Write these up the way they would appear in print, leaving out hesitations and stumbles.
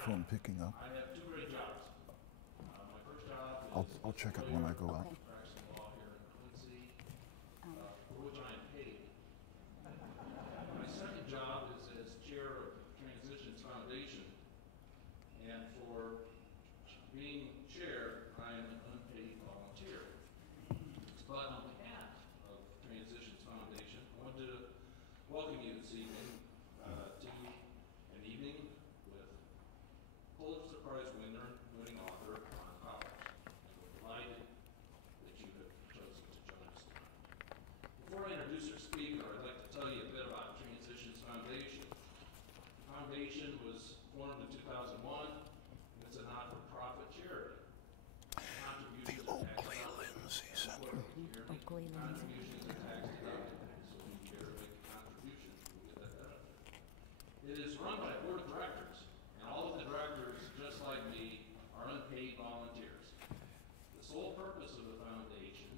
microphone picking up? I have two great jobs. My first job is I'll check it when I go out. practicing law here in Quincy, for which I am paid. My second job is as chair of Transitions Foundation, and for being chair, I am an unpaid volunteer. But on behalf of Transitions Foundation, I want to welcome you this evening to an evening with Pulitzer Prize winning author Ron Powers. And we're delighted that you have chosen to join us tonight. Before I introduce our speaker, I'd like to tell you a bit about Transitions Foundation. The foundation was formed in 2001. It's a not-for-profit charity. Contributions are Oakley tax Lindsay Center. Oakley Lindsay. Contributions are tax deductible, so when you care to make a contribution, you get that benefit. It is run by a board of directors, and all of the directors, just like me, are unpaid volunteers. The sole purpose of the foundation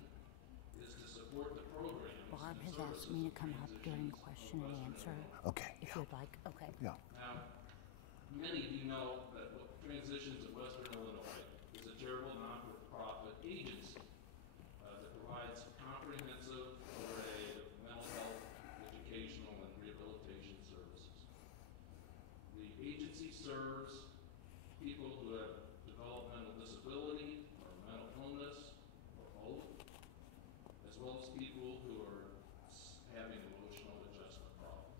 is to support the programs. Barb has asked me to come up during question and answer. Okay. If you'd like. Okay. Yeah. Now, many of you know that Transitions of Western Illinois is a charitable non-for-profit agency that provides comprehensive array of mental health, educational, and rehabilitation services. The agency serves people who have developmental disability or mental illness or both, as well as people who are having emotional adjustment problems.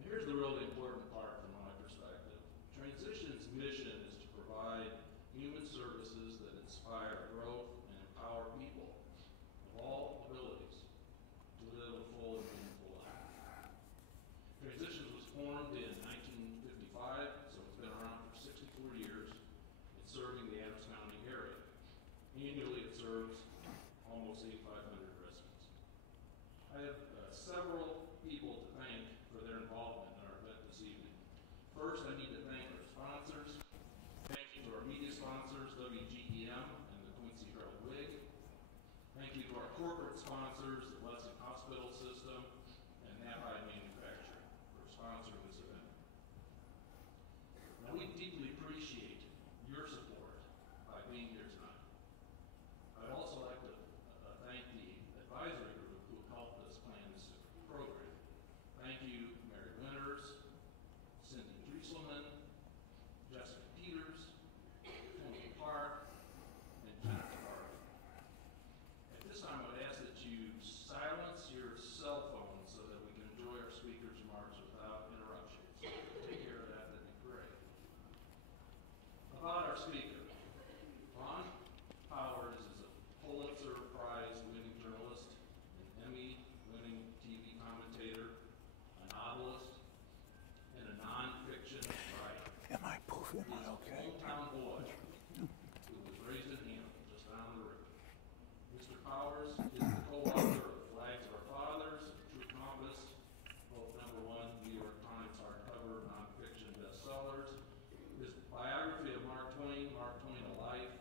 And here's the really important part from my perspective. Transition's mission is to provide human services that inspire growth and empower people of all abilities to live a full and meaningful life. Transitions was formed in 1955, so it's been around for 64 years. It's serving the Adams County area. Annually, it serves almost 8,500 residents. I have several people to thank for their involvement in our event this evening. First, I need to thank our sponsors. Thank you to our media sponsors, WGEM and the Quincy Herald-Whig. Thank you to our corporate sponsors, the Lessing Hospital System and Nappi Manufacturing, for sponsoring this event. Now, we deeply appreciate your support by being here tonight. I'd also like to thank the advisory group who helped us plan this program. Thank you, Mary Winters, Cindy Drieselman, Jessica Peters, Tony Park, and Jennifer Harvey. At this time, I would ask that you silence your cell phones so that we can enjoy our speaker's remarks without interruptions. So if you take care of that, that'd be great. About our speaker, Ron Powers is a Pulitzer Prize winning journalist, an Emmy-winning TV commentator, a novelist, and a nonfiction writer. Am I poofing? Am I okay? He's a hometown boy who was raised in Hamilton, just down the river. Mr. Powers is the co-author of Flags of Our Fathers, True Compass, both #1 New York Times hardcover nonfiction bestsellers. His biography of Mark Twain, A Life,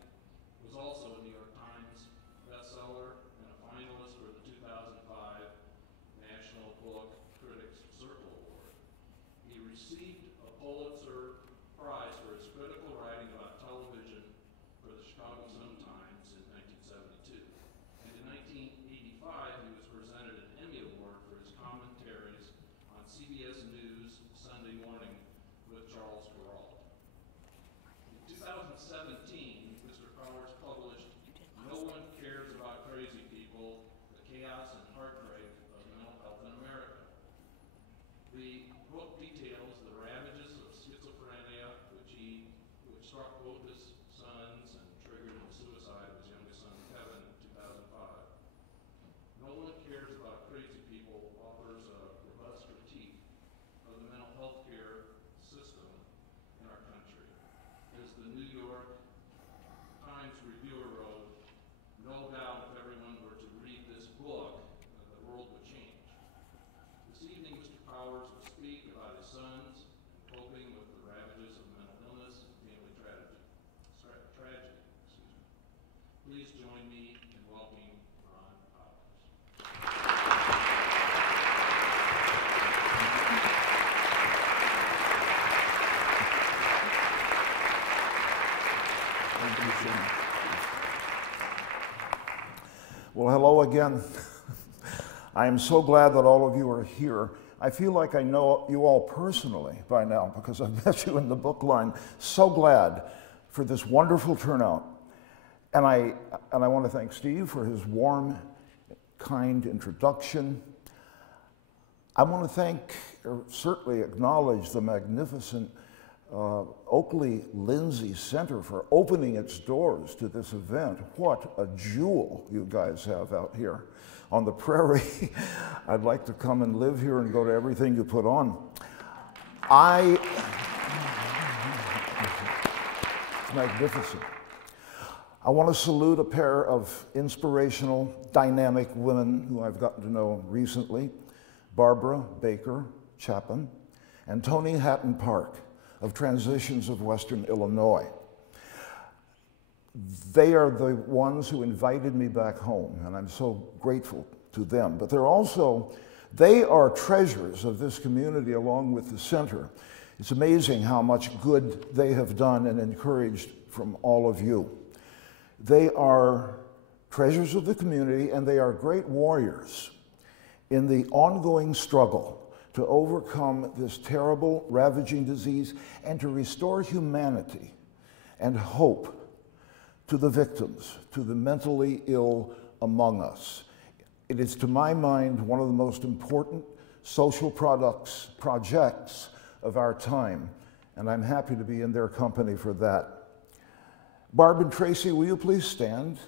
was also a New York Times bestseller and a finalist for the 2005 National Book Critics Circle Award. He received a Pulitzer Prize for his critical writing about television for the Chicago Sun-Times in 1972. And in 1985, he was presented an Emmy Award for his commentaries on CBS News Sunday Morning with Charles Perrault. In 2017, Mr. Powers published No One Cares About Crazy People, The Chaos and Heartbreak of Mental Health in America. The book details the ravages of schizophrenia, which struck both his sons and triggered the suicide of his youngest son, Kevin, in 2005. No One Cares About Crazy People offers a robust critique of the mental health care system in our country. As the New York Times reviewer wrote, no doubt if everyone were to read this book, the world would change. This evening, Mr. Powers will speak about his sons and coping with the ravages of mental illness and family tragedy. Please join me in welcoming Ron Powers. hello again. I am so glad that all of you are here. I feel like I know you all personally by now because I've met you in the book line. So glad for this wonderful turnout. And I want to thank Steve for his warm, kind introduction. I want to thank, or certainly acknowledge, the magnificent Oakley Lindsay Center for opening its doors to this event. What a jewel you guys have out here on the prairie. I'd like to come and live here and go to everything you put on. It's magnificent. I want to salute a pair of inspirational, dynamic women who I've gotten to know recently, Barbara Baker Chapin and Tony Hatton Park of Transitions of Western Illinois. They are the ones who invited me back home, and I'm so grateful to them. But they are treasures of this community along with the center. It's amazing how much good they have done and encouraged from all of you. They are treasures of the community, and they are great warriors in the ongoing struggle to overcome this terrible, ravaging disease and to restore humanity and hope to the victims, to the mentally ill among us. It is, to my mind, one of the most important social projects of our time, and I'm happy to be in their company for that. Barb and Tracy, will you please stand?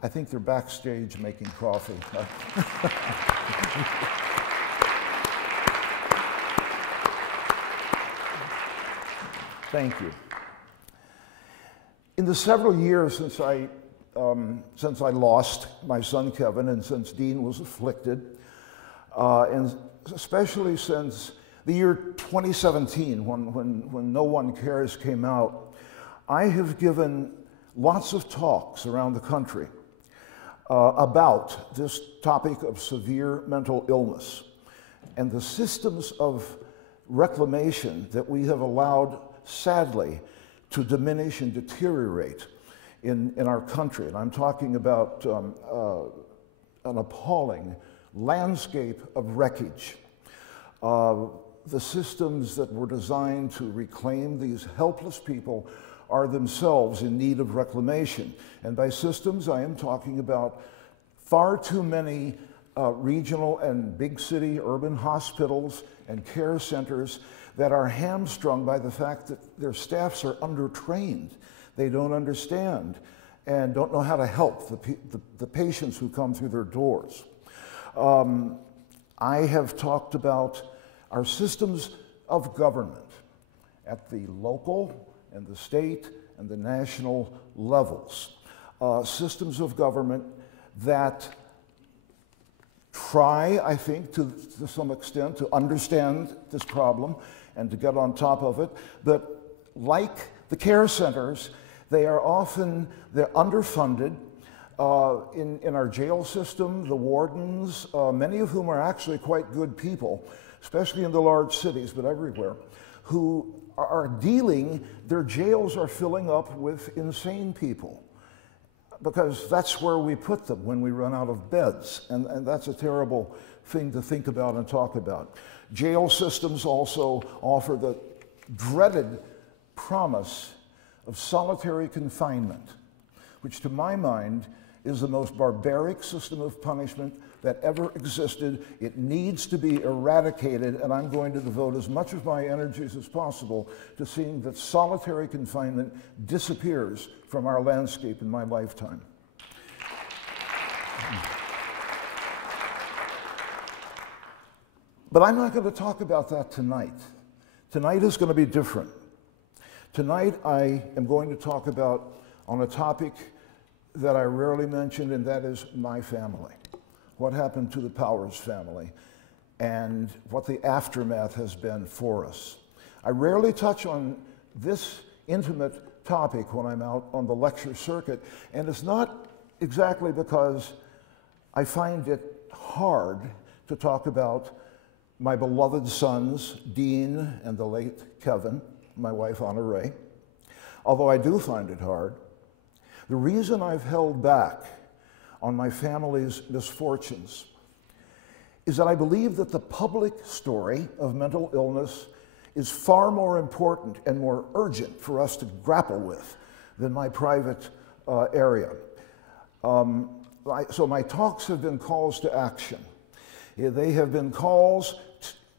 I think they're backstage making coffee. Thank you. In the several years since I lost my son Kevin and since Dean was afflicted, and especially since the year 2017 when No One Cares came out, I have given lots of talks around the country about this topic of severe mental illness and the systems of reclamation that we have allowed, sadly, to diminish and deteriorate in our country. And I'm talking about an appalling landscape of wreckage. The systems that were designed to reclaim these helpless people are themselves in need of reclamation. And by systems, I am talking about far too many regional and big city urban hospitals and care centers that are hamstrung by the fact that their staffs are undertrained. They don't understand and don't know how to help the patients who come through their doors. I have talked about our systems of government at the local and the state and the national levels. Systems of government that try, I think, to some extent, to understand this problem and to get on top of it. But like the care centers, they're underfunded. In our jail system, the wardens, many of whom are actually quite good people, especially in the large cities, but everywhere, who are their jails are filling up with insane people, because that's where we put them when we run out of beds. And that's a terrible thing to think about and talk about. Jail systems also offer the dreaded promise of solitary confinement, which to my mind is the most barbaric system of punishment that ever existed. It needs to be eradicated, and I'm going to devote as much of my energies as possible to seeing that solitary confinement disappears from our landscape in my lifetime. But I'm not going to talk about that tonight. Tonight is going to be different. Tonight I am going to talk about on a topic that I rarely mention, and that is my family. What happened to the Powers family and what the aftermath has been for us. I rarely touch on this intimate topic when I'm out on the lecture circuit, and it's not exactly because I find it hard to talk about my beloved sons, Dean and the late Kevin, my wife Anna Ray, although I do find it hard. The reason I've held back on my family's misfortunes is that I believe that the public story of mental illness is far more important and more urgent for us to grapple with than my private area. So my talks have been calls to action. They have been calls,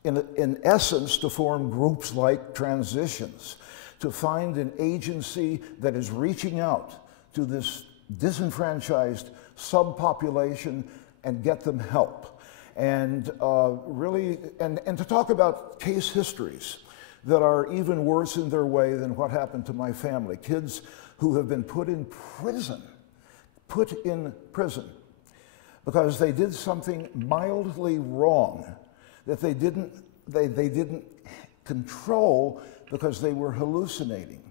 in essence, to form groups like Transitions, to find an agency that is reaching out to this disenfranchised subpopulation and get them help. And really, and to talk about case histories that are even worse in their way than what happened to my family. Kids who have been put in prison because they did something mildly wrong that they didn't control because they were hallucinating,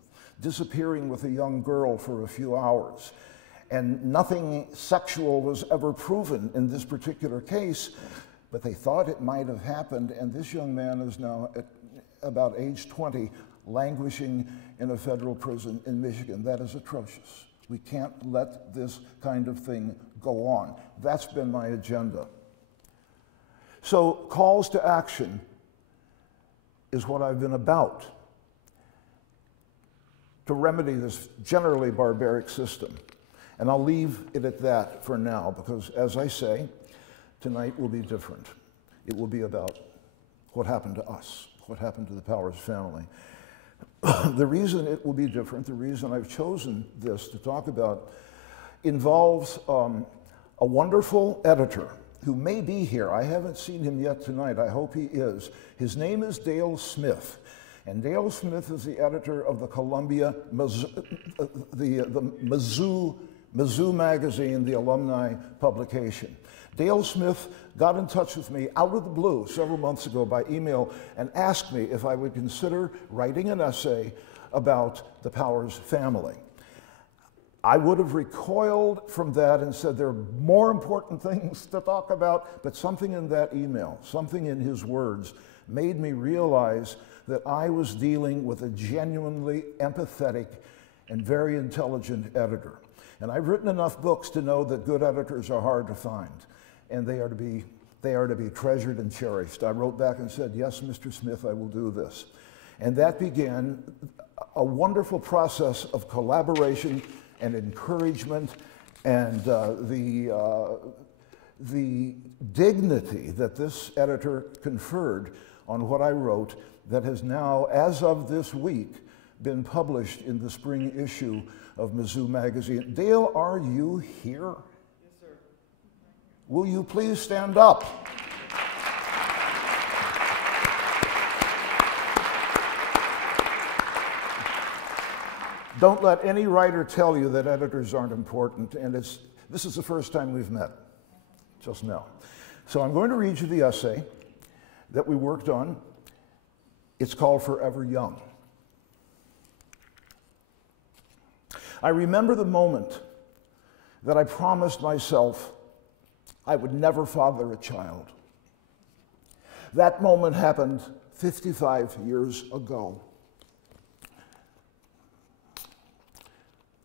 disappearing with a young girl for a few hours. And nothing sexual was ever proven in this particular case, but they thought it might have happened, and this young man is now at about age 20, languishing in a federal prison in Michigan. That is atrocious. We can't let this kind of thing go on. That's been my agenda. So calls to action is what I've been about, to remedy this generally barbaric system. And I'll leave it at that for now, because as I say, tonight will be different. It will be about what happened to us, what happened to the Powers family. The reason it will be different, the reason I've chosen this to talk about, involves a wonderful editor who may be here. I haven't seen him yet tonight. I hope he is. His name is Dale Smith. And Dale Smith is the editor of the Columbia, the Mizzou magazine, the alumni publication. Dale Smith got in touch with me out of the blue several months ago by email and asked me if I would consider writing an essay about the Powers family. I would have recoiled from that and said there are more important things to talk about, but something in that email, something in his words, made me realize that I was dealing with a genuinely empathetic and very intelligent editor. And I've written enough books to know that good editors are hard to find, and they are to be treasured and cherished. I wrote back and said, yes, Mr. Smith, I will do this. And that began a wonderful process of collaboration and encouragement, and the dignity that this editor conferred on what I wrote that has now, as of this week, been published in the spring issue of Mizzou magazine. Dale, are you here? Yes, sir. Will you please stand up? Don't let any writer tell you that editors aren't important, and this is the first time we've met, just now. So I'm going to read you the essay that we worked on. It's called Forever Young. I remember the moment that I promised myself I would never father a child. That moment happened 55 years ago.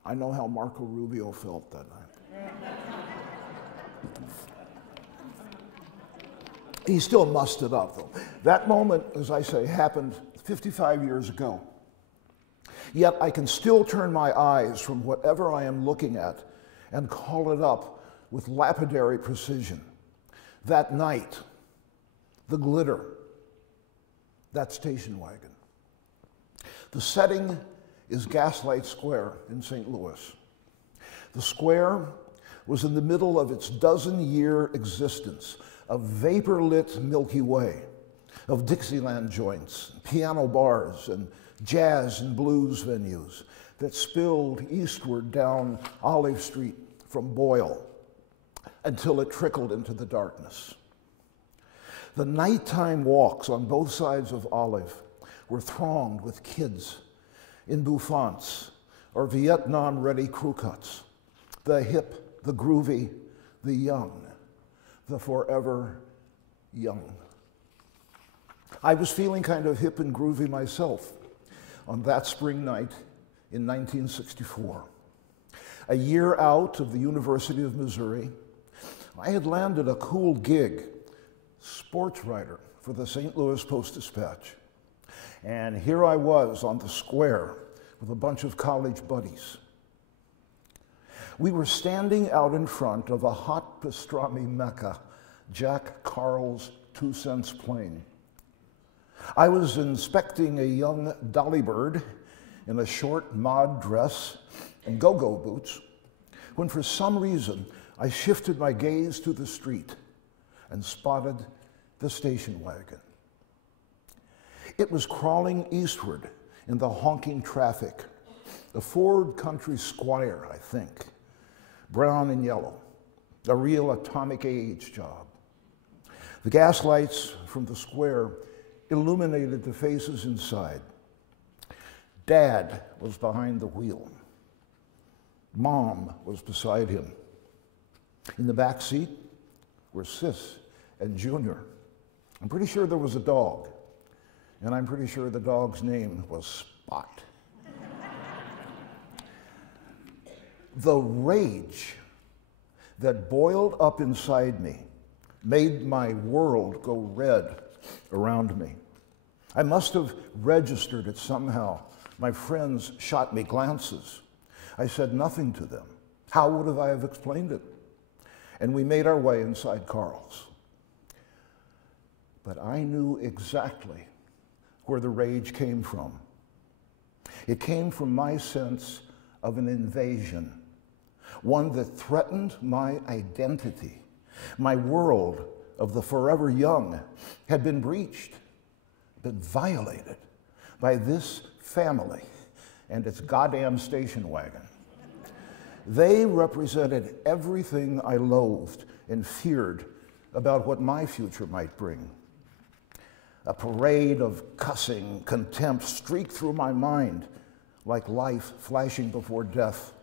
I know how Marco Rubio felt that night. He still mussed it up, though. That moment, as I say, happened 55 years ago. Yet I can still turn my eyes from whatever I am looking at and call it up with lapidary precision. That night, the glitter, that station wagon. The setting is Gaslight Square in St. Louis. The square was in the middle of its dozen-year existence, a vapor-lit Milky Way of Dixieland joints, piano bars, and jazz and blues venues that spilled eastward down Olive Street from Boyle until it trickled into the darkness. The nighttime walks on both sides of Olive were thronged with kids in bouffants or Vietnam-ready crew cuts, the hip, the groovy, the young, the forever young. I was feeling kind of hip and groovy myself on that spring night in 1964. A year out of the University of Missouri, I had landed a cool gig, sports writer for the St. Louis Post-Dispatch. And here I was on the square with a bunch of college buddies. We were standing out in front of a hot pastrami mecca, Jack Carl's 2-cent plane. I was inspecting a young dolly bird in a short mod dress and go-go boots, when for some reason I shifted my gaze to the street and spotted the station wagon. It was crawling eastward in the honking traffic, a Ford Country Squire, I think, brown and yellow, a real atomic age job. The gas lights from the square illuminated the faces inside. Dad was behind the wheel. Mom was beside him. In the back seat were Sis and Junior. I'm pretty sure there was a dog, and I'm pretty sure the dog's name was Spot. The rage that boiled up inside me made my world go red around me. I must have registered it somehow. My friends shot me glances. I said nothing to them. How would I have explained it? And we made our way inside Carl's. But I knew exactly where the rage came from. It came from my sense of an invasion, one that threatened my identity. My world of the forever young had been breached, been violated by this family and its goddamn station wagon. They represented everything I loathed and feared about what my future might bring. A parade of cussing, contempt streaked through my mind like life flashing before death.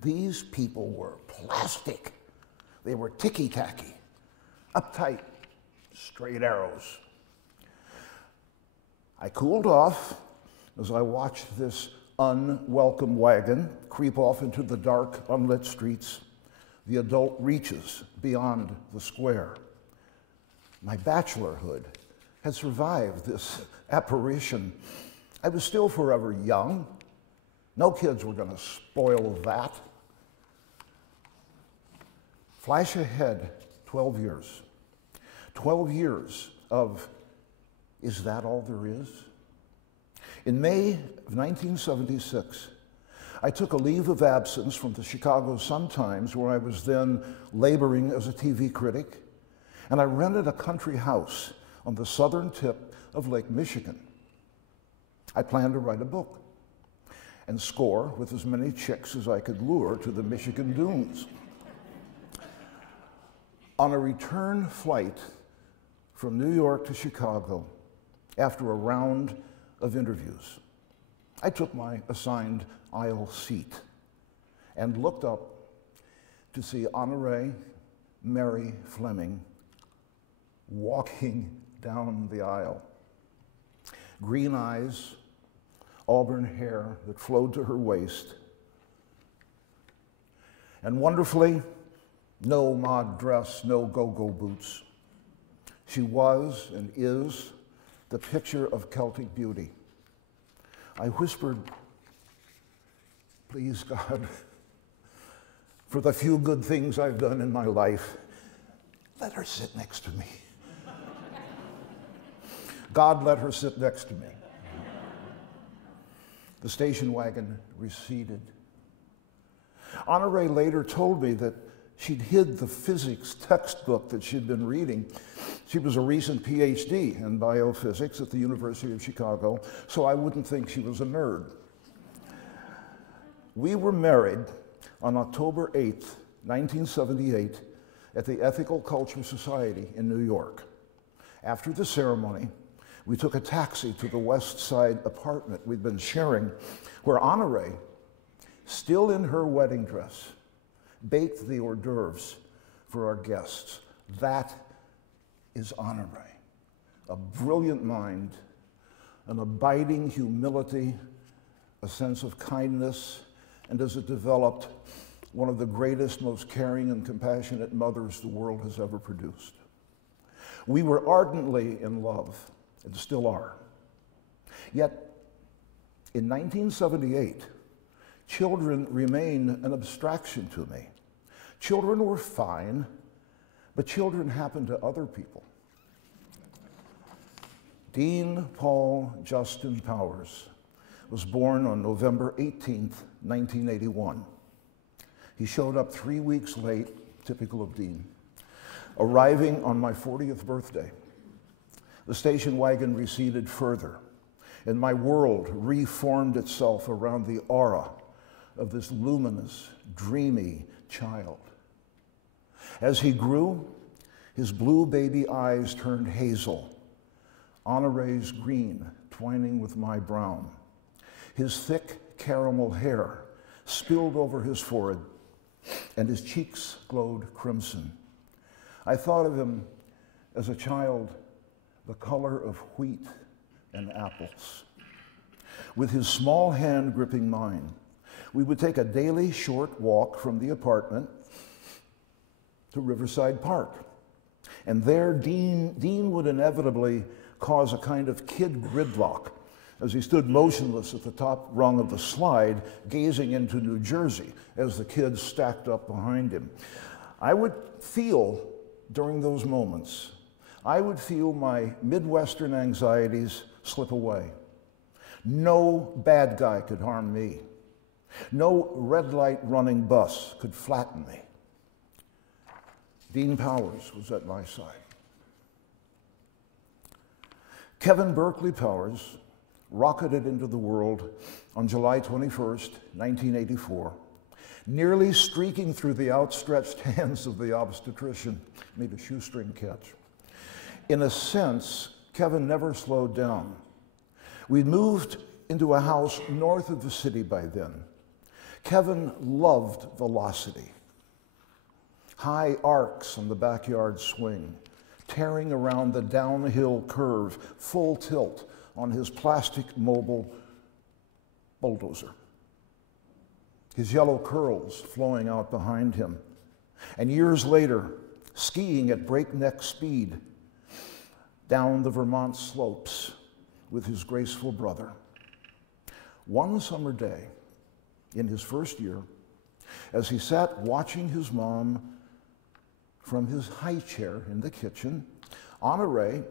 These people were plastic. They were ticky-tacky, uptight, straight arrows. I cooled off as I watched this unwelcome wagon creep off into the dark, unlit streets, the adult reaches beyond the square. My bachelorhood had survived this apparition. I was still forever young. No kids were going to spoil that. Flash ahead 12 years. 12 years of, is that all there is? In May of 1976, I took a leave of absence from the Chicago Sun-Times, where I was then laboring as a TV critic, and I rented a country house on the southern tip of Lake Michigan. I planned to write a book and score with as many chicks as I could lure to the Michigan dunes. On a return flight from New York to Chicago, after a round of interviews, I took my assigned aisle seat and looked up to see Honoree Mary Fleming walking down the aisle. Green eyes, auburn hair that flowed to her waist, and wonderfully, no mod dress, no go-go boots. She was and is the picture of Celtic beauty. I whispered, please God, for the few good things I've done in my life, let her sit next to me. God let her sit next to me. The station wagon receded. Honoree later told me that she'd hid the physics textbook that she'd been reading. She was a recent PhD in biophysics at the University of Chicago, so I wouldn't think she was a nerd. We were married on October 8th, 1978, at the Ethical Culture Society in New York. After the ceremony, we took a taxi to the West Side apartment we'd been sharing, where Honoree, still in her wedding dress, baked the hors d'oeuvres for our guests. That is Honoree, a brilliant mind, an abiding humility, a sense of kindness, and as it developed, one of the greatest, most caring and compassionate mothers the world has ever produced. We were ardently in love, and still are. Yet, in 1978, children remain an abstraction to me. Children were fine, but children happen to other people. Dean Paul Justin Powers was born on November 18th, 1981. He showed up 3 weeks late, typical of Dean, arriving on my 40th birthday. The station wagon receded further, and my world reformed itself around the aura of this luminous, dreamy child. As he grew, his blue baby eyes turned hazel, Honore's green twining with my brown. His thick caramel hair spilled over his forehead, and his cheeks glowed crimson. I thought of him as a child the color of wheat and apples. With his small hand gripping mine, we would take a daily short walk from the apartment to Riverside Park. And there, Dean would inevitably cause a kind of kid gridlock as he stood motionless at the top rung of the slide, gazing into New Jersey as the kids stacked up behind him. I would feel, during those moments, I would feel my Midwestern anxieties slip away. No bad guy could harm me. No red light running bus could flatten me. Dean Powers was at my side. Kevin Berkeley Powers rocketed into the world on July 21st, 1984, nearly streaking through the outstretched hands of the obstetrician, made a shoestring catch. In a sense, Kevin never slowed down. We'd moved into a house north of the city by then. Kevin loved velocity. High arcs on the backyard swing, tearing around the downhill curve, full tilt on his plastic mobile bulldozer. His yellow curls flowing out behind him. And years later, skiing at breakneck speed down the Vermont slopes with his graceful brother. One summer day, in his first year, as he sat watching his mom from his high chair in the kitchen, Honore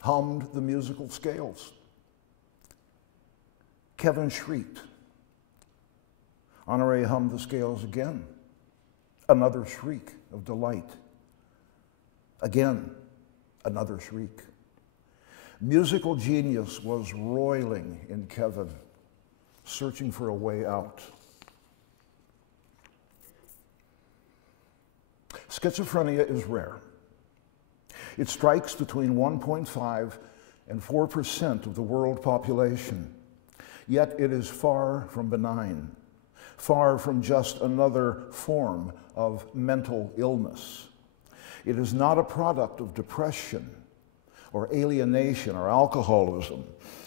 hummed the musical scales. Kevin shrieked. Honore hummed the scales again. Another shriek of delight. Again, another shriek. Musical genius was roiling in Kevin, searching for a way out. Schizophrenia is rare. It strikes between 1.5 and 4% of the world population, yet it is far from benign, far from just another form of mental illness. It is not a product of depression or alienation or alcoholism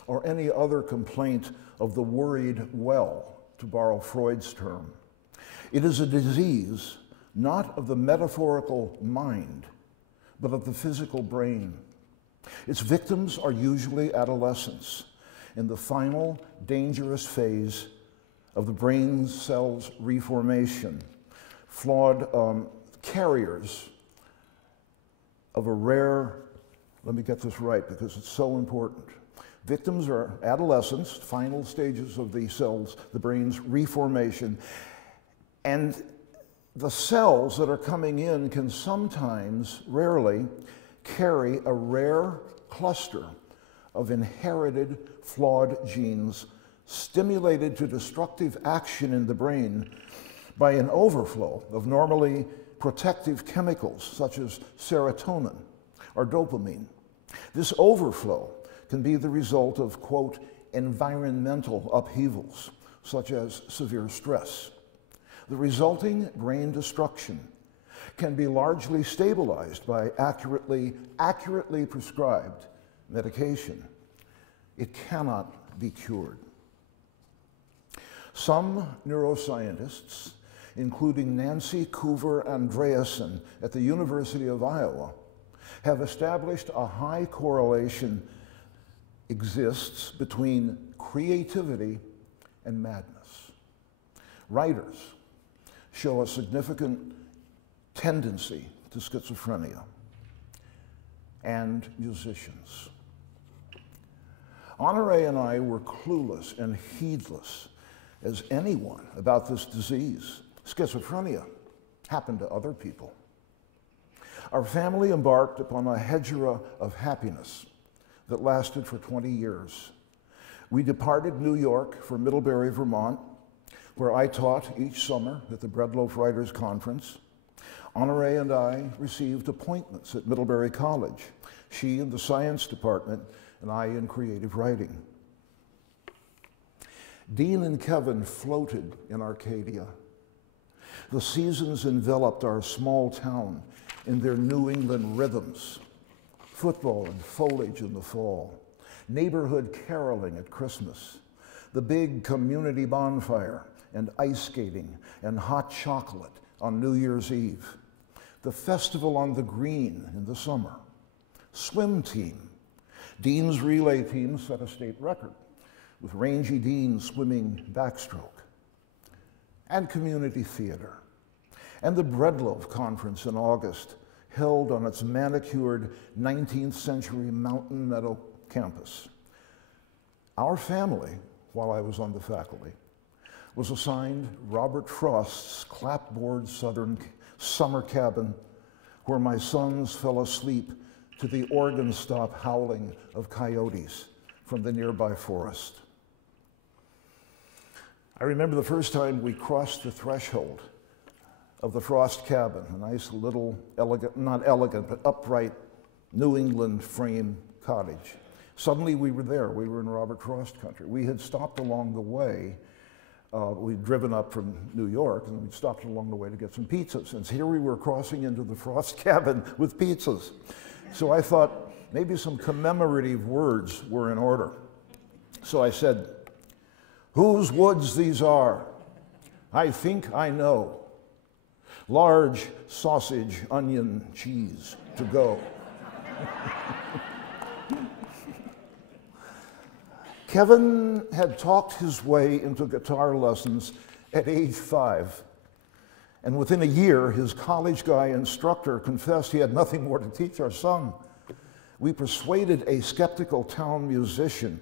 or any other complaint of the worried well, to borrow Freud's term. It is a disease not of the metaphorical mind, but of the physical brain. Its victims are usually adolescents in the final dangerous phase of the brain cells reformation, flawed carriers of a rare, let me get this right because it's so important. Victims are adolescents, final stages of the cells, the brain's reformation, and the cells that are coming in can sometimes, rarely, carry a rare cluster of inherited flawed genes stimulated to destructive action in the brain by an overflow of normally protective chemicals such as serotonin or dopamine. This overflow can be the result of, quote, environmental upheavals, such as severe stress. The resulting brain destruction can be largely stabilized by accurately prescribed medication. It cannot be cured. Some neuroscientists, including Nancy Coover Andreasen at the University of Iowa, have established a high correlation exists between creativity and madness. Writers show a significant tendency to schizophrenia, and musicians. Honoré and I were clueless and heedless as anyone about this disease. Schizophrenia happened to other people. Our family embarked upon a hegira of happiness that lasted for 20 years. We departed New York for Middlebury, Vermont, where I taught each summer at the Breadloaf Writers Conference. Honoré and I received appointments at Middlebury College, she in the science department and I in creative writing. Dean and Kevin floated in Arcadia. The seasons enveloped our small town in their New England rhythms. Football and foliage in the fall, neighborhood caroling at Christmas, the big community bonfire and ice skating and hot chocolate on New Year's Eve, the festival on the green in the summer, swim team. Dean's relay team set a state record with rangy Dean swimming backstroke, and community theater, and the Breadloaf Conference in August, held on its manicured 19th century Mountain Meadow campus. Our family, while I was on the faculty, was assigned Robert Frost's clapboard southern summer cabin where my sons fell asleep to the organ stop howling of coyotes from the nearby forest. I remember the first time we crossed the threshold of the Frost cabin, a nice little, elegant, not elegant, but upright New England frame cottage. Suddenly we were there. We were in Robert Frost country. We had stopped along the way. We'd driven up from New York, and we'd stopped along the way to get some pizzas. And here we were crossing into the Frost cabin with pizzas. So I thought maybe some commemorative words were in order. So I said, "Whose woods these are? I think I know. Large sausage, onion, cheese to go." Kevin had talked his way into guitar lessons at age 5. And within a year, his college guy instructor confessed he had nothing more to teach our son. We persuaded a skeptical town musician.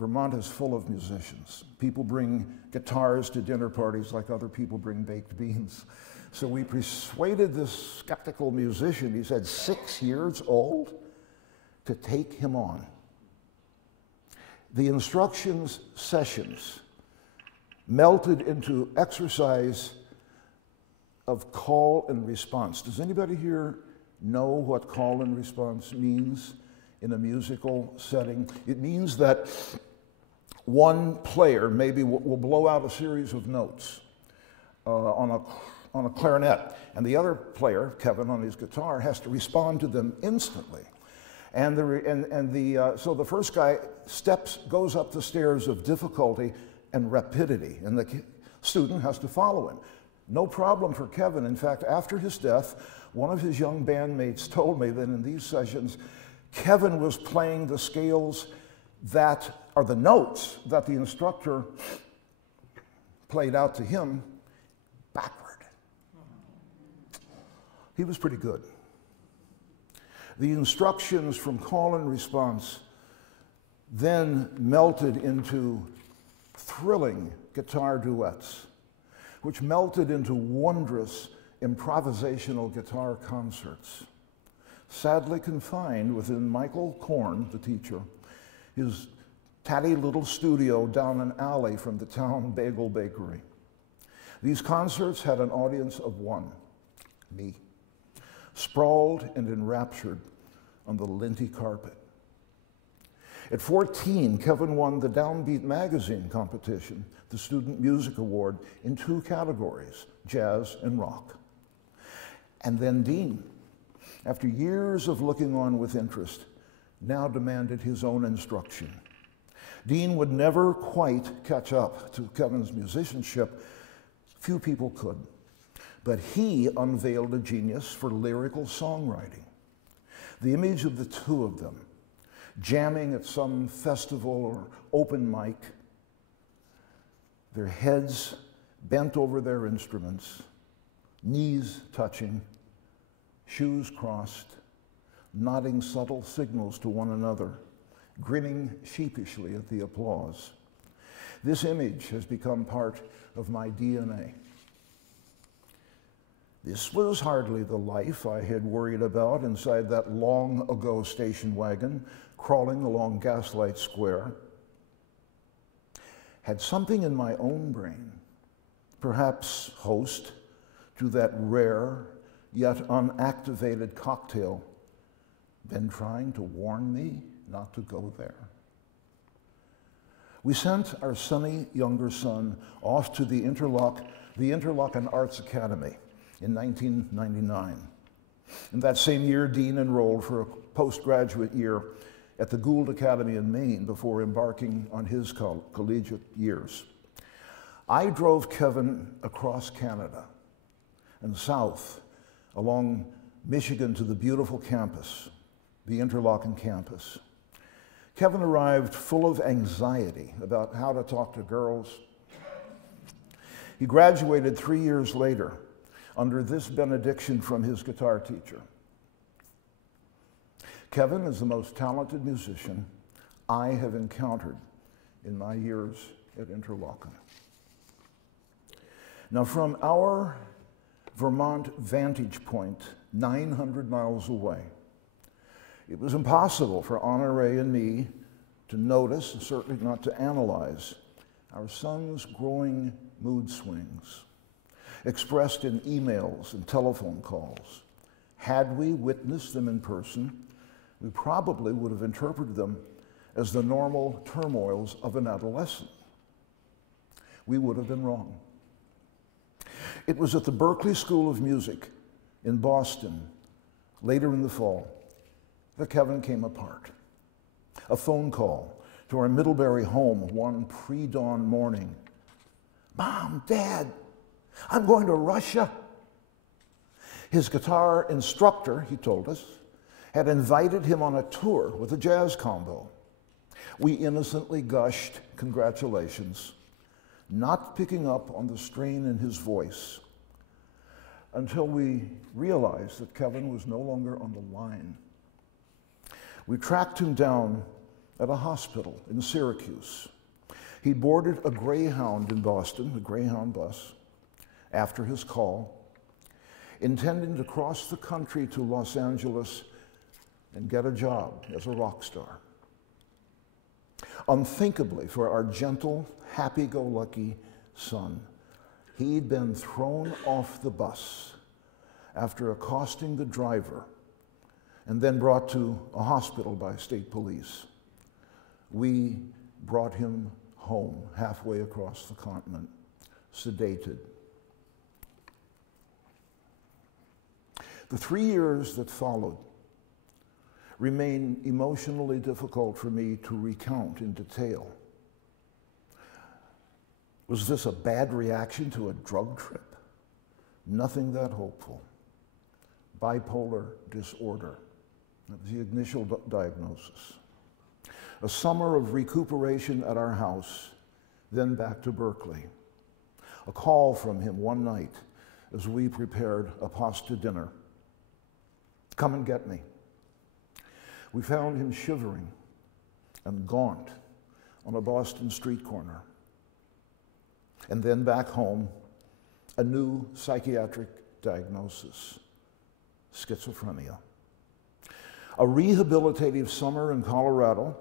Vermont is full of musicians. People bring guitars to dinner parties like other people bring baked beans. So we persuaded this skeptical musician, he said 6 years old, to take him on. The instructions sessions melted into exercise of call and response. Does anybody here know what call and response means in a musical setting? It means that one player maybe will blow out a series of notes on a clarinet, and the other player, Kevin, on his guitar, has to respond to them instantly. So the first guy goes up the stairs of difficulty and rapidity, and the student has to follow him. No problem for Kevin. In fact, after his death, one of his young bandmates told me that in these sessions, Kevin was playing the scales that are the notes that the instructor played out to him backward. He was pretty good. The instructions from call and response then melted into thrilling guitar duets, which melted into wondrous improvisational guitar concerts. Sadly confined within Michael Korn, the teacher, his tatty little studio down an alley from the town bagel bakery. These concerts had an audience of one, me, sprawled and enraptured on the linty carpet. At 14, Kevin won the Downbeat magazine competition, the Student Music Award, in 2 categories, jazz and rock. And then Dean, after years of looking on with interest, now demanded his own instruction. Dean would never quite catch up to Kevin's musicianship. Few people could. But he unveiled a genius for lyrical songwriting. The image of the two of them, jamming at some festival or open mic, their heads bent over their instruments, knees touching, shoes crossed, nodding subtle signals to one another, grinning sheepishly at the applause. This image has become part of my DNA. This was hardly the life I had worried about inside that long-ago station wagon crawling along Gaslight Square. Had something in my own brain, perhaps host to that rare yet unactivated cocktail, been trying to warn me not to go there? We sent our sunny younger son off to the Interlochen Arts Academy in 1999. In that same year, Dean enrolled for a postgraduate year at the Gould Academy in Maine before embarking on his collegiate years. I drove Kevin across Canada and south along Michigan to the beautiful campus, the Interlochen campus. Kevin arrived full of anxiety about how to talk to girls. He graduated 3 years later under this benediction from his guitar teacher. Kevin is the most talented musician I have encountered in my years at Interlochen. Now, from our Vermont vantage point, 900 miles away, it was impossible for Honoré and me to notice, and certainly not to analyze, our son's growing mood swings, expressed in emails and telephone calls. Had we witnessed them in person, we probably would have interpreted them as the normal turmoils of an adolescent. We would have been wrong. It was at the Berklee School of Music in Boston, later in the fall, that Kevin came apart. A phone call to our Middlebury home one pre-dawn morning. "Mom, Dad, I'm going to Russia." His guitar instructor, he told us, had invited him on a tour with a jazz combo. We innocently gushed congratulations, not picking up on the strain in his voice, until we realized that Kevin was no longer on the line. We tracked him down at a hospital in Syracuse. He boarded a Greyhound in Boston, a Greyhound bus, after his call, intending to cross the country to Los Angeles and get a job as a rock star. Unthinkably for our gentle, happy-go-lucky son, he'd been thrown off the bus after accosting the driver and then brought to a hospital by state police. We brought him home halfway across the continent, sedated. The 3 years that followed remain emotionally difficult for me to recount in detail. Was this a bad reaction to a drug trip? Nothing that hopeful. Bipolar disorder. That was the initial diagnosis. A summer of recuperation at our house, then back to Berklee. A call from him one night as we prepared a pasta dinner. "Come and get me." We found him shivering and gaunt on a Boston street corner. And then back home, a new psychiatric diagnosis, schizophrenia. A rehabilitative summer in Colorado,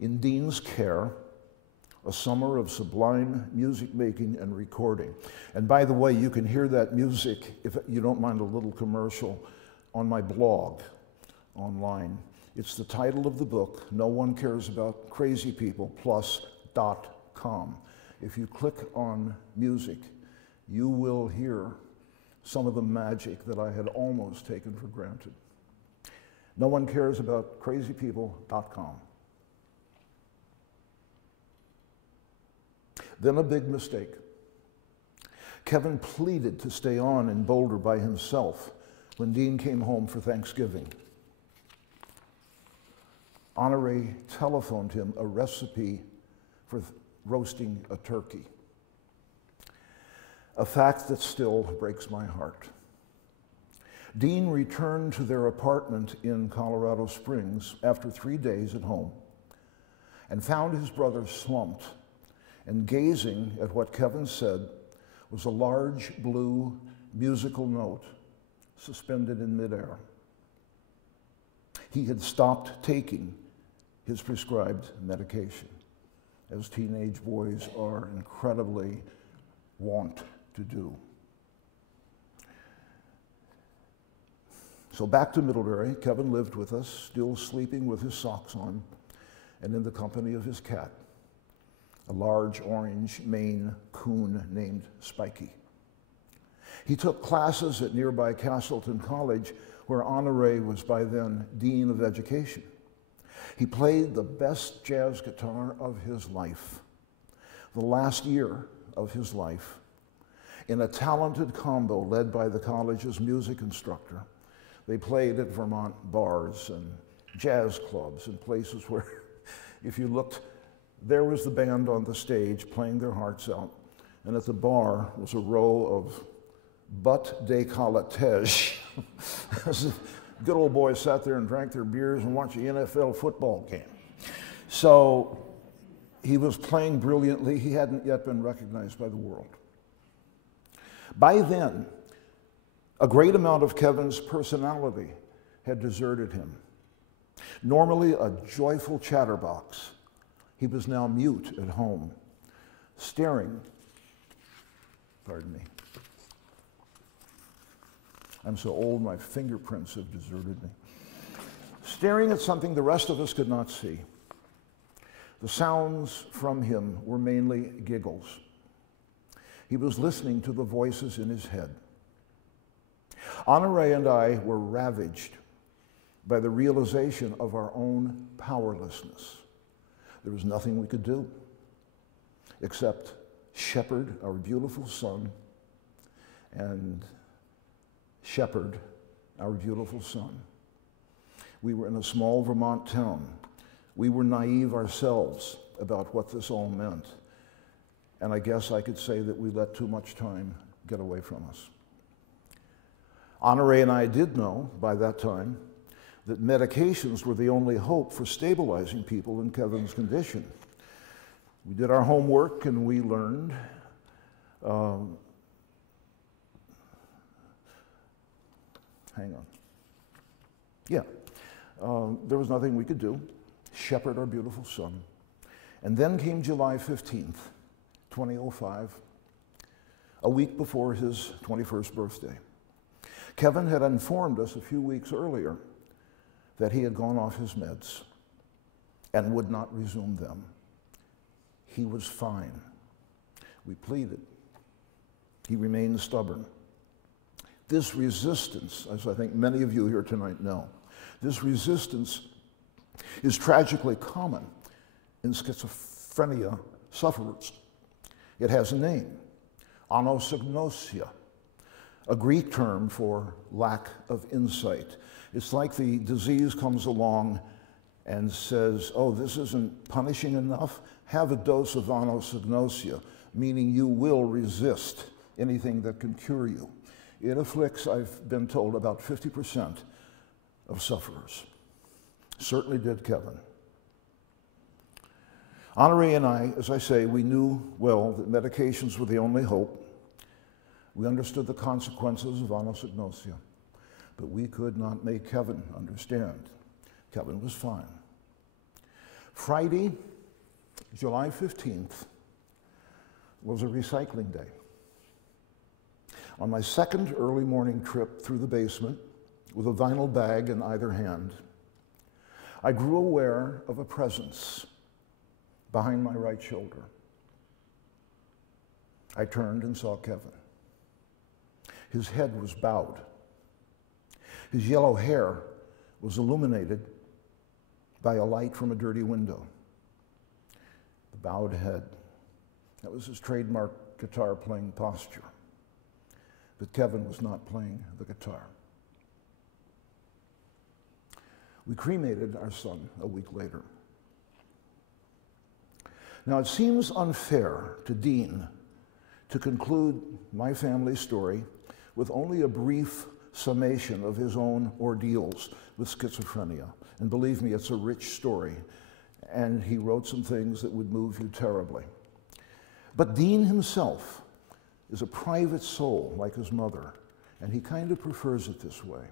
in Dean's care, a summer of sublime music making and recording. And by the way, you can hear that music, if you don't mind a little commercial, on my blog online. It's the title of the book, No One Cares About Crazy People, plus.com. If you click on music, you will hear some of the magic that I had almost taken for granted. No One Cares About Crazy People.com. Then a big mistake. Kevin pleaded to stay on in Boulder by himself when Dean came home for Thanksgiving. Honore telephoned him a recipe for roasting a turkey, a fact that still breaks my heart. Dean returned to their apartment in Colorado Springs after 3 days at home and found his brother slumped and gazing at what Kevin said was a large blue musical note suspended in midair. He had stopped taking his prescribed medication, as teenage boys are incredibly wont to do. So back to Middlebury, Kevin lived with us, still sleeping with his socks on and in the company of his cat, a large orange Maine coon named Spiky. He took classes at nearby Castleton College, where Honore was by then Dean of Education. He played the best jazz guitar of his life, the last year of his life, in a talented combo led by the college's music instructor. They played at Vermont bars and jazz clubs and places where, if you looked, there was the band on the stage playing their hearts out, and at the bar was a row of butt décolletage. Good old boys sat there and drank their beers and watched the NFL football game. So he was playing brilliantly. He hadn't yet been recognized by the world. By then, a great amount of Kevin's personality had deserted him. Normally a joyful chatterbox, he was now mute at home, staring, pardon me. I'm so old, my fingerprints have deserted me. Staring at something the rest of us could not see. The sounds from him were mainly giggles. He was listening to the voices in his head. Honore and I were ravaged by the realization of our own powerlessness. There was nothing we could do except shepherd our beautiful son and shepherd our beautiful son. We were in a small Vermont town. We were naive ourselves about what this all meant. And I guess I could say that we let too much time get away from us. Honore and I did know by that time that medications were the only hope for stabilizing people in Kevin's condition. We did our homework and we learned hang on. Yeah, there was nothing we could do. Shepherd our beautiful son. And then came July 15th, 2005, a week before his 21st birthday. Kevin had informed us a few weeks earlier that he had gone off his meds and would not resume them. He was fine. We pleaded. He remained stubborn. This resistance, as I think many of you here tonight know, this resistance is tragically common in schizophrenia sufferers. It has a name, anosognosia, a Greek term for lack of insight. It's like the disease comes along and says, oh, this isn't punishing enough? Have a dose of anosognosia, meaning you will resist anything that can cure you. It afflicts, I've been told, about 50% of sufferers. Certainly did Kevin. Honore and I, as I say, we knew well that medications were the only hope. We understood the consequences of anosognosia, but we could not make Kevin understand. Kevin was fine. Friday, July 15th, was a recycling day. On my second early morning trip through the basement, with a vinyl bag in either hand, I grew aware of a presence behind my right shoulder. I turned and saw Kevin. His head was bowed. His yellow hair was illuminated by a light from a dirty window. The bowed head That was his trademark guitar playing posture. But Kevin was not playing the guitar. We cremated our son a week later. Now, it seems unfair to Dean to conclude my family story with only a brief summation of his own ordeals with schizophrenia. And believe me, it's a rich story. And he wrote some things that would move you terribly. But Dean himself is a private soul like his mother, and he kind of prefers it this way.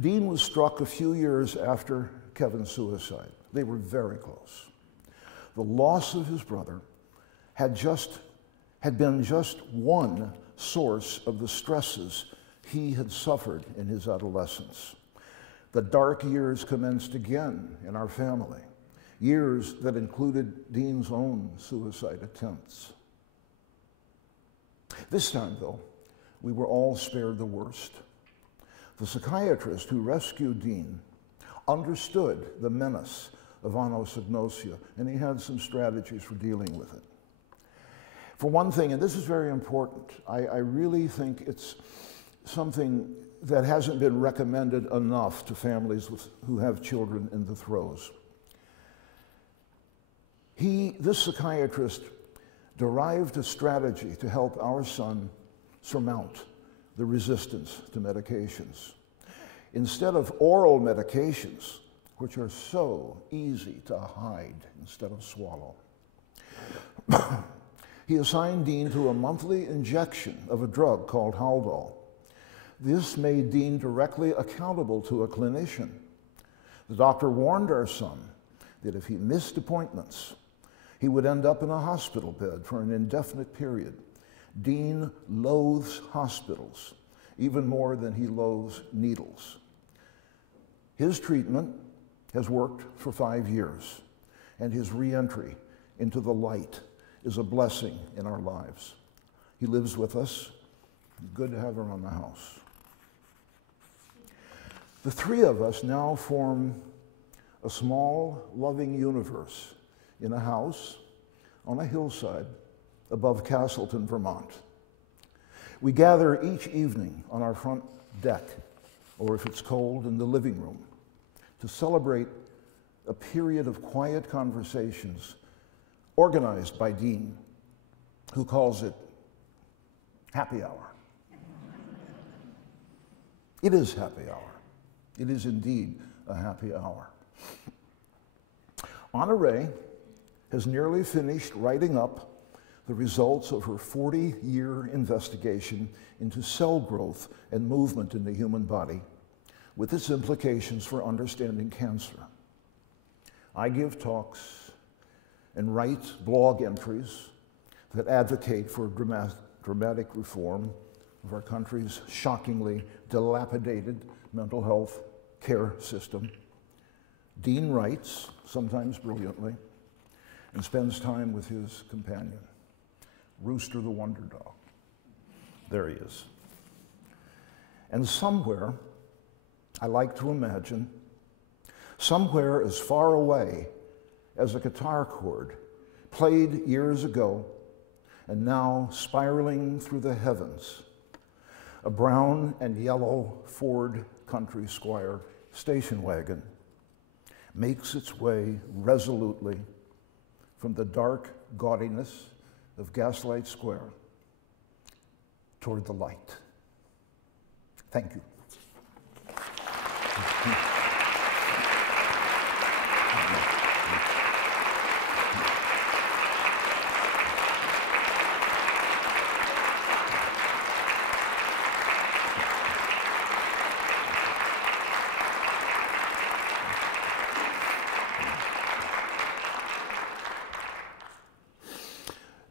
Dean was struck a few years after Kevin's suicide. They were very close. The loss of his brother had been just one source of the stresses he had suffered in his adolescence. The dark years commenced again in our family, years that included Dean's own suicide attempts. This time, though, we were all spared the worst. The psychiatrist who rescued Dean understood the menace of anosognosia, and he had some strategies for dealing with it. For one thing, and this is very important, I really think it's something that hasn't been recommended enough to families who have children in the throes. This psychiatrist derived a strategy to help our son surmount the resistance to medications. Instead of oral medications, which are so easy to hide instead of swallow, he assigned Dean to a monthly injection of a drug called Haldol. This made Dean directly accountable to a clinician. The doctor warned our son that if he missed appointments, he would end up in a hospital bed for an indefinite period. Dean loathes hospitals, even more than he loathes needles. His treatment has worked for 5 years, and his re-entry into the light is a blessing in our lives. He lives with us. Good to have her around the house. The three of us now form a small, loving universe in a house on a hillside above Castleton, Vermont. We gather each evening on our front deck, or if it's cold, in the living room, to celebrate a period of quiet conversations organized by Dean, who calls it happy hour. It is happy hour. It is indeed a happy hour. Anna Ray has nearly finished writing up the results of her 40-year investigation into cell growth and movement in the human body, with its implications for understanding cancer. I give talks and write blog entries that advocate for dramatic reform of our country's shockingly dilapidated mental health care system. Dean writes, sometimes brilliantly, and spends time with his companion, Rooster the Wonder Dog. There he is. And somewhere, I like to imagine, somewhere as far away as a guitar chord played years ago and now spiraling through the heavens, a brown and yellow Ford Country Squire station wagon makes its way resolutely from the dark gaudiness of Gaslight Square toward the light. Thank you.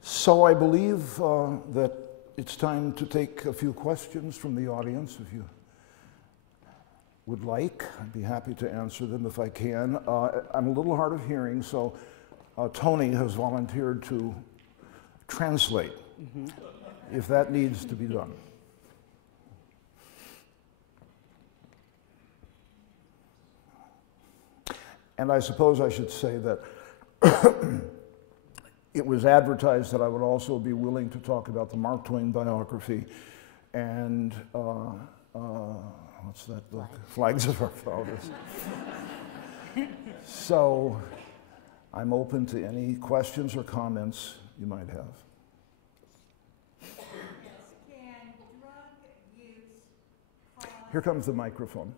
So I believe that it's time to take a few questions from the audience, if you would like. I'd be happy to answer them if I can. I'm a little hard of hearing, so Tony has volunteered to translate, if that needs to be done. And I suppose I should say that it was advertised that I would also be willing to talk about the Mark Twain biography and what's that book? Flags of Our Fathers. So I'm open to any questions or comments you might have. Can drug use cause... Here comes the microphone.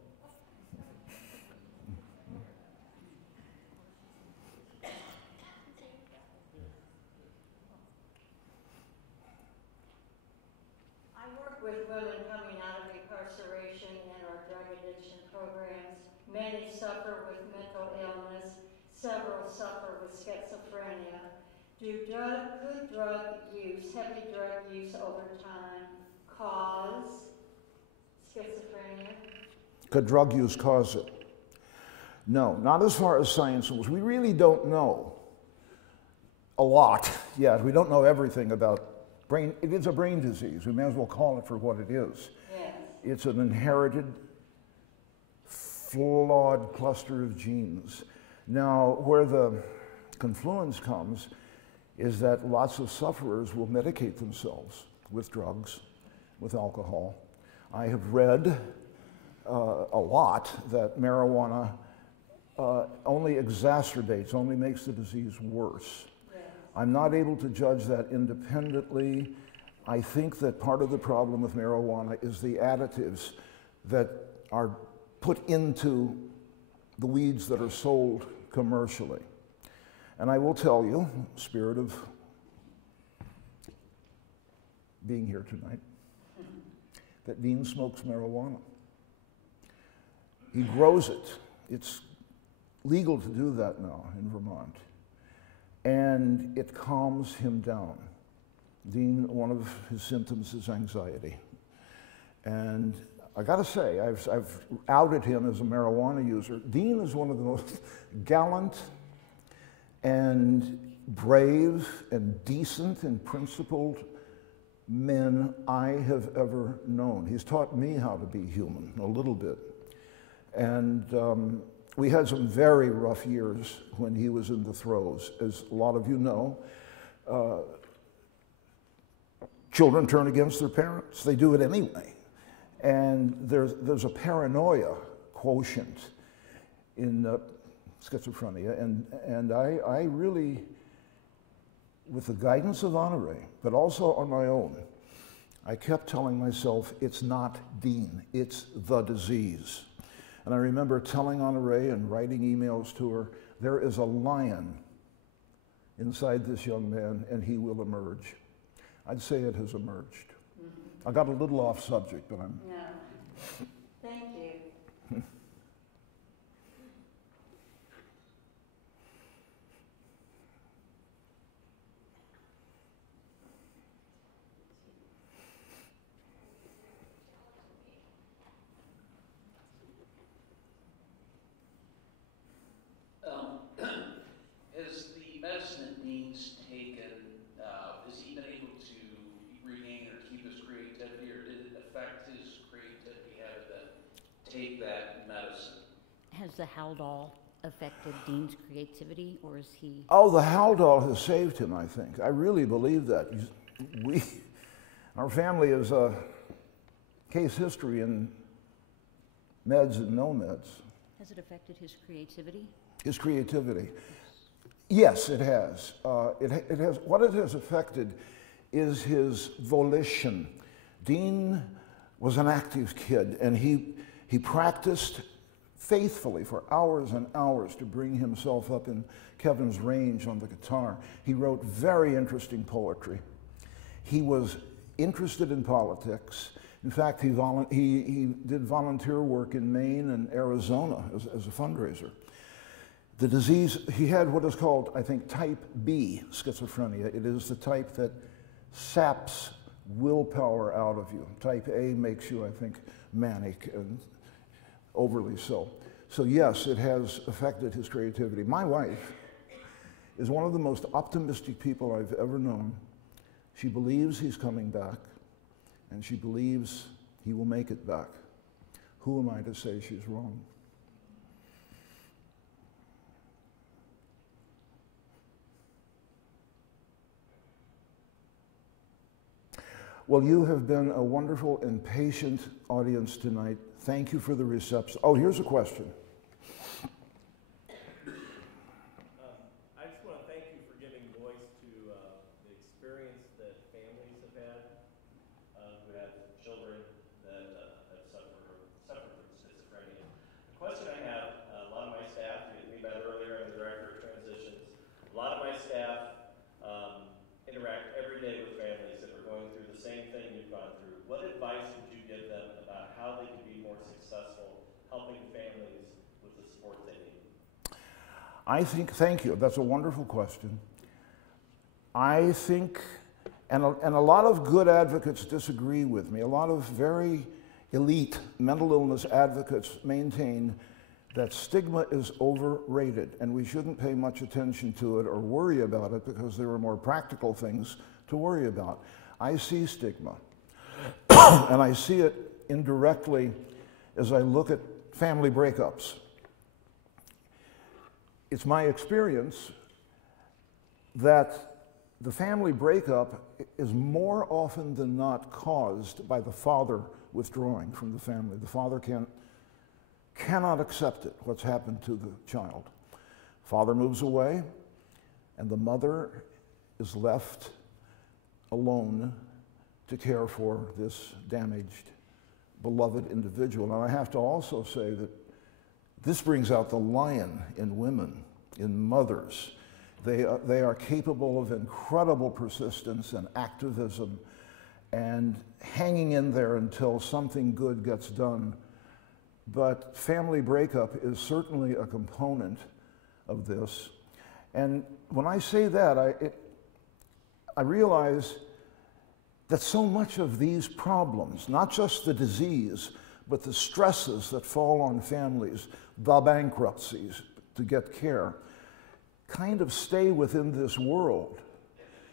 I work with women coming out of incarceration and our drug addiction programs. Many suffer with mental illness. Several suffer with schizophrenia. Could drug use, heavy drug use over time, cause schizophrenia? Could drug use cause it? No, not as far as science goes. We really don't know a lot yet. We don't know everything about brain. It is a brain disease. We may as well call it for what it is. Yes. It's an inherited, flawed cluster of genes. Now, where the confluence comes is that lots of sufferers will medicate themselves with drugs, with alcohol. I have read a lot that marijuana only exacerbates, only makes the disease worse. Yes. I'm not able to judge that independently. I think that part of the problem with marijuana is the additives that are put into the weeds that are sold commercially. And I will tell you, spirit of being here tonight, that Dean smokes marijuana. He grows it. It's legal to do that now in Vermont. And it calms him down. Dean, one of his symptoms is anxiety. And I gotta say, I've outed him as a marijuana user. Dean is one of the most gallant and brave and decent and principled men I have ever known. He's taught me how to be human a little bit. And we had some very rough years when he was in the throes. As a lot of you know, children turn against their parents. They do it anyway. And there's a paranoia quotient in schizophrenia. And I really, with the guidance of Honore, but also on my own, I kept telling myself, it's not Dean, it's the disease. And I remember telling Honore and writing emails to her, there is a lion inside this young man and he will emerge. I'd say it has emerged. I got a little off subject, but I'm... No. Thank you. Has the medicine that Dean's taken, has he been able to regain or keep his creativity, or did it affect his creativity having to take that medicine? Has the Haldol affected Dean's creativity, or is he? Oh, the Haldol has saved him, I think. I really believe that. Our family is a case history in meds and no meds. Has it affected his creativity? His creativity. Yes, it has. It has. What it has affected is his volition. Dean was an active kid, and he practiced faithfully for hours and hours to bring himself up in Kevin's range on the guitar. He wrote very interesting poetry. He was interested in politics. In fact, he did volunteer work in Maine and Arizona as a fundraiser. The disease, he had what is called, I think, type B schizophrenia. It is the type that saps willpower out of you. Type A makes you, I think, manic and overly so. So yes, it has affected his creativity. My wife is one of the most optimistic people I've ever known. She believes he's coming back, and she believes he will make it back. Who am I to say she's wrong? Well, you have been a wonderful and patient audience tonight. Thank you for the reception. Oh, here's a question. I just want to thank you for giving voice to the experience that families have had who have children that have suffered from schizophrenia. The question I have, a lot of my staff, we met earlier, I'm the director of transitions, a lot of my staff interact every day with families that are going through the same thing you've gone through. What advice would you give them about how they can be more successful helping families with the support they need? Thank you, that's a wonderful question. I think, and a lot of good advocates disagree with me, a lot of very elite mental illness advocates maintain that stigma is overrated and we shouldn't pay much attention to it or worry about it because there are more practical things to worry about. I see stigma, and I see it indirectly as I look at family breakups. It's my experience that the family breakup is more often than not caused by the father withdrawing from the family. The father cannot accept it, what's happened to the child. Father moves away, and the mother is left alone to care for this damaged, beloved individual. And I have to also say that this brings out the lion in women, in mothers. They are capable of incredible persistence and activism and hanging in there until something good gets done. But family breakup is certainly a component of this. And when I say that, I realize that so much of these problems, not just the disease, but the stresses that fall on families, the bankruptcies to get care, kind of stay within this world.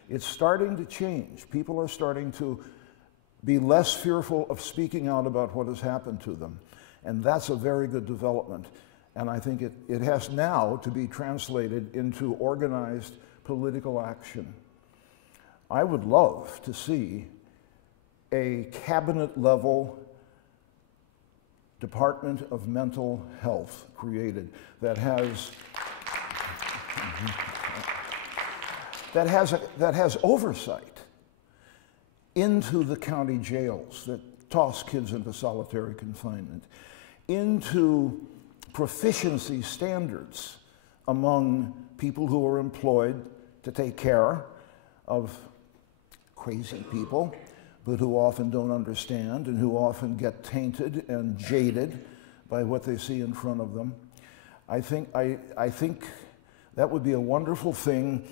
It's starting to change. People are starting to be less fearful of speaking out about what has happened to them. And that's a very good development. And I think it has now to be translated into organized political action. I would love to see a cabinet-level Department of Mental Health created that has oversight into the county jails that toss kids into solitary confinement, into proficiency standards among people who are employed to take care of crazy people, but who often don't understand and who often get tainted and jaded by what they see in front of them. I think that would be a wonderful thing,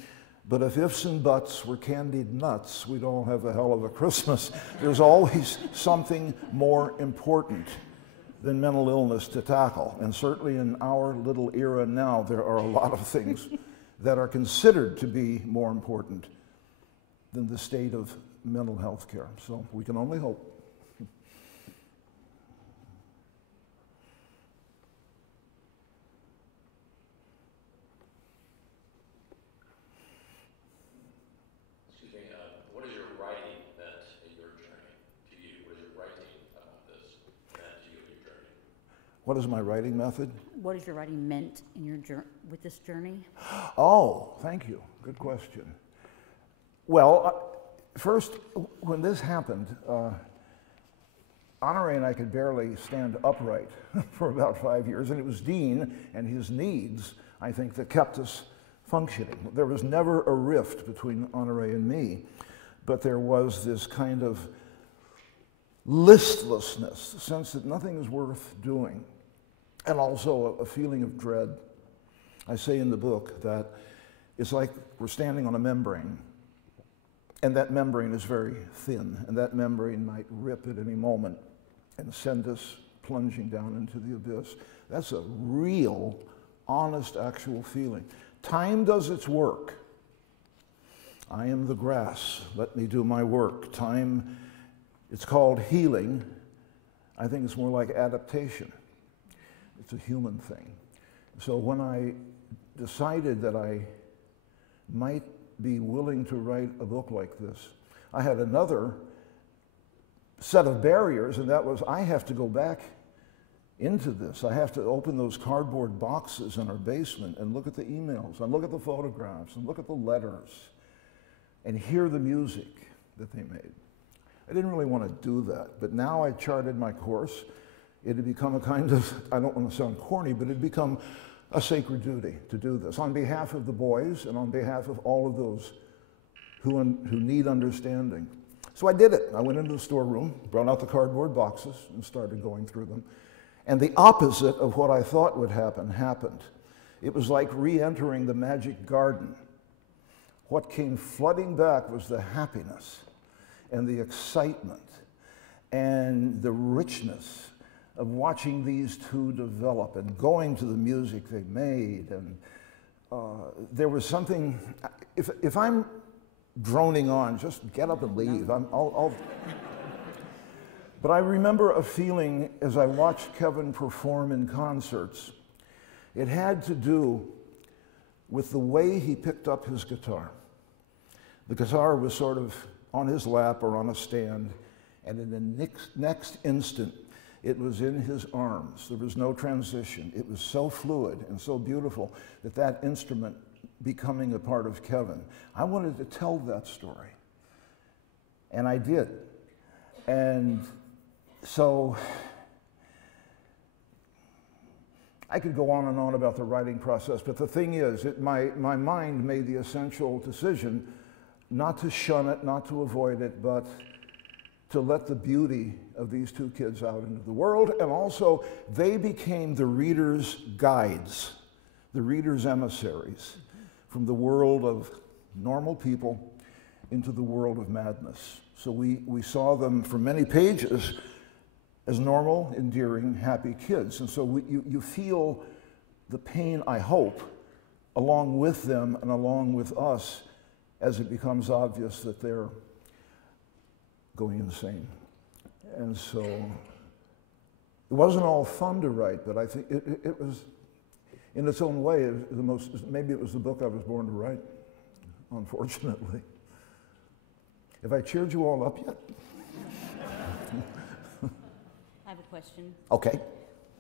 but if ifs and buts were candied nuts, we'd all have a hell of a Christmas. There's always something more important than mental illness to tackle. And certainly in our little era now, there are a lot of things that are considered to be more important than the state of mental health care. So we can only hope. Excuse me, what is your writing meant in your journey to you? What is your writing about this meant to you in your journey? What is my writing method? What has your writing meant in your with this journey? Oh, thank you. Good question. Well, first, when this happened, Honore and I could barely stand upright for about 5 years, and it was Dean and his needs, I think, that kept us functioning. There was never a rift between Honore and me, but there was this kind of listlessness, the sense that nothing is worth doing, and also a feeling of dread. I say in the book that it's like we're standing on a membrane, and that membrane is very thin, and that membrane might rip at any moment and send us plunging down into the abyss. That's a real, honest, actual feeling. Time does its work. I am the grass, let me do my work. Time, it's called healing. I think it's more like adaptation. It's a human thing. So when I decided that I might be willing to write a book like this, I had another set of barriers, and that was I have to go back into this. I have to open those cardboard boxes in our basement and look at the emails and look at the photographs and look at the letters and hear the music that they made. I didn't really want to do that, but now I charted my course. It had become a kind of, I don't want to sound corny, but it had become a sacred duty to do this on behalf of the boys and on behalf of all of those who need understanding. So I did it. I went into the storeroom, brought out the cardboard boxes, and started going through them. And the opposite of what I thought would happen happened. It was like re-entering the magic garden. What came flooding back was the happiness and the excitement and the richness of watching these two develop and going to the music they made. And there was something, if I'm droning on, just get up and leave. But I remember a feeling as I watched Kevin perform in concerts. It had to do with the way he picked up his guitar. The guitar was sort of on his lap or on a stand, and in the next instant, it was in his arms. There was no transition. It was so fluid and so beautiful that that instrument becoming a part of Kevin. I wanted to tell that story, and I did. And so I could go on and on about the writing process, but the thing is, my mind made the essential decision not to shun it, not to avoid it, but to let the beauty of these two kids out into the world. And also, they became the reader's guides, the reader's emissaries from the world of normal people into the world of madness. So we saw them for many pages as normal, endearing, happy kids. And so you feel the pain, I hope, along with them and along with us as it becomes obvious that they're going insane. And so it wasn't all fun to write, but I think it was, in its own way, maybe it was the book I was born to write, unfortunately. Have I cheered you all up yet? I have a question. Okay.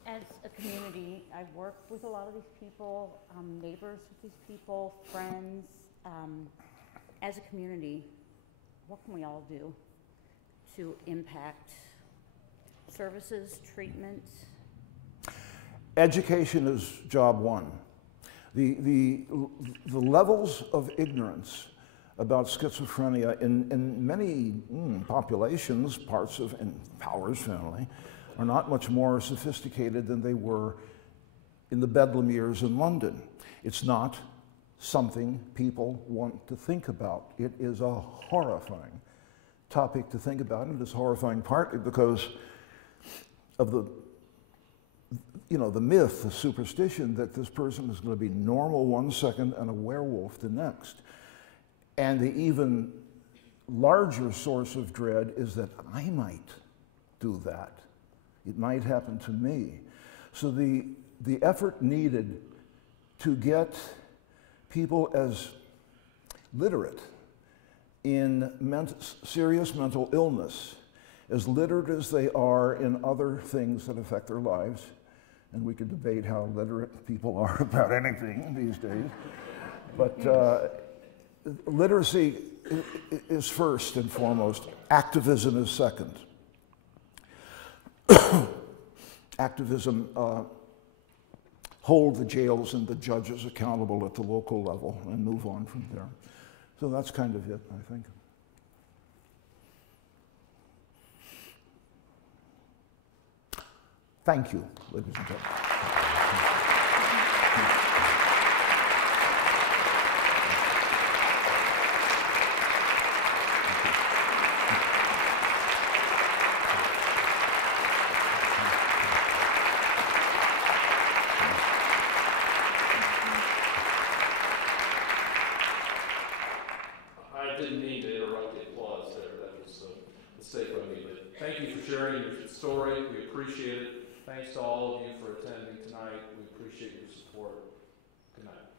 As a community, I've worked with a lot of these people, neighbors with these people, friends. As a community, what can we all do to impact services, treatment? Education is job one. The levels of ignorance about schizophrenia in many populations, parts of in Powers family, are not much more sophisticated than they were in the Bedlam years in London. It's not something people want to think about. It is a horrifying topic to think about, and it's horrifying partly because of the myth, the superstition that this person is going to be normal one second and a werewolf the next. And the even larger source of dread is that I might do that. It might happen to me. So the effort needed to get people as literate in serious mental illness, as literate as they are in other things that affect their lives, and we could debate how literate people are about anything these days, but literacy is first and foremost. Activism is second. Activism, hold the jails and the judges accountable at the local level and move on from there. So that's kind of it, I think. Thank you, ladies and gentlemen. I didn't mean to interrupt the applause there. That was a mistake on me. But thank you for sharing your story. We appreciate it. Thanks to all of you for attending tonight. We appreciate your support. Good night.